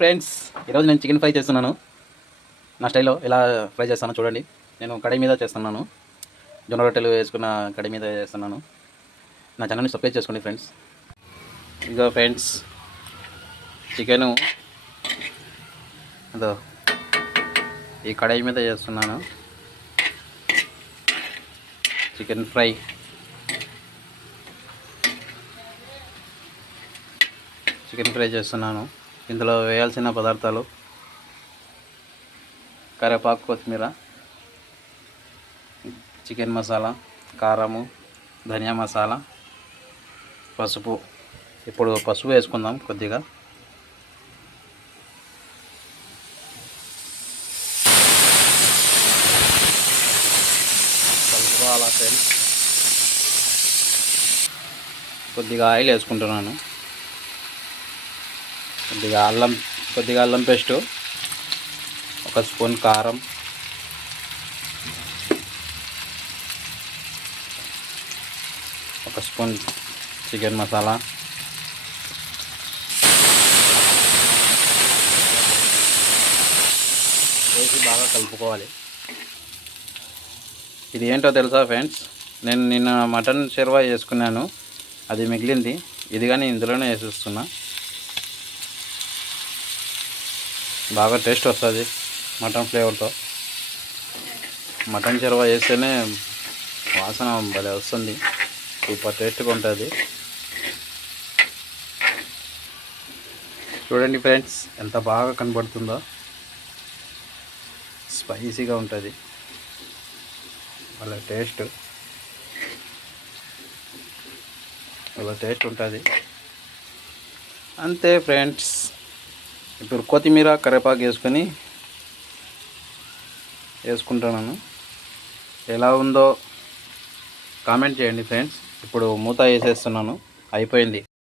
Friends, ఈరోజు నేను chicken fry చేస్తున్నాను. నా స్టైల్లో ఎలా ఫ్రై చేస్తానో చూడండి. నేను కడాయి మీద చేస్తున్నాను. జొన్న రొట్టెలు వేసుకున్న కడాయి మీద చేస్తున్నాను. నా ఛానల్ని సబ్స్క్రైబ్ చేసుకోండి ఫ్రెండ్స్. ఇదిగో ఫ్రెండ్స్, చికెను అదో ఈ కడాయి మీద చేస్తున్నాను. చికెన్ ఫ్రై చేస్తున్నాను. ఇందులో వేయాల్సిన పదార్థాలు: కరివేపాకు, కొత్తిమీర, చికెన్ మసాలా, కారము, ధనియా మసాలా, పసుపు. ఇప్పుడు పసుపు వేసుకుందాం కొద్దిగా. కలుపుకోవాలా ఫ్రెండ్స్. కొద్దిగా ఆయిల్ వేసుకుంటున్నాను. కొద్దిగా అల్లం పేస్టు, 1 స్పూన్ కారం, 1 స్పూన్ చికెన్ మసాలా, వేసి బాగా కలుపుకోవాలి. ఇది ఏంటో తెలుసా ఫ్రెండ్స్, నేను నిన్న మటన్ షెర్వా చేసుకున్నాను, అది మిగిలింది. ఇది కానీ ఇందులోనే వేసేస్తున్నా. బాగా టేస్ట్ వస్తుంది మటన్ ఫ్లేవర్తో. మటన్ షెర్వా వేస్తేనే వాసన భలే వస్తుంది, సూపర్ టేస్ట్గా ఉంటుంది. చూడండి ఫ్రెండ్స్, ఎంత బాగా కనబడుతుందో. స్పైసీగా ఉంటుంది, భలే టేస్ట్ ఉంటుంది. అంతే ఫ్రెండ్స్. ఇప్పుడు కొత్తిమీర, కరివేపాకు వేసుకుంటున్నాను. ఎలా ఉందో కామెంట్ చేయండి ఫ్రెండ్స్. ఇప్పుడు మూత వేసేస్తున్నాను, అయిపోయింది.